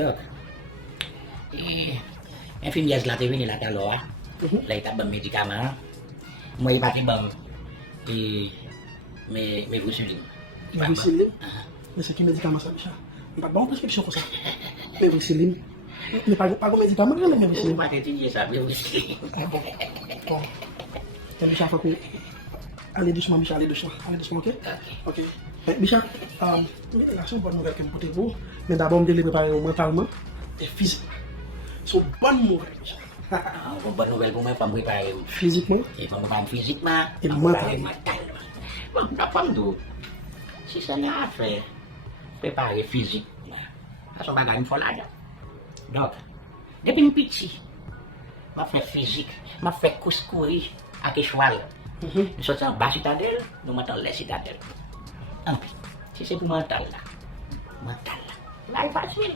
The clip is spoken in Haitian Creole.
Dok, infirmière la TV ni la talo ah. Lay tabang medikament. Mo ipati bang may gusulin. May Vicilin? Nasa medikament sabi siya. Ipagbawa prescription ko sa may Vicilin. May pago medikament ka lang may Vicilin. Ipati niya sabi yung Oh. Jadi siya ako alidus mami siya alidus mo okay? Okay. Bisa langsung buat menggerakkan putih bu, mendabung di lebih banyak mental mah, fisik. So ban mo bisa. Kung ba novel po may pambuhay pa yung Fisik mo? pambuhay fisik ma, Mental. matal. Wag napam do. Si sana afre, prepare fisik. Aso bagay folada. Dok, de pimpitsi. Ma fe fisik, ma fe kuskuri akiswal. So sa basi tadel, numatang lesi tadel. Si matal lah. Lain pasir.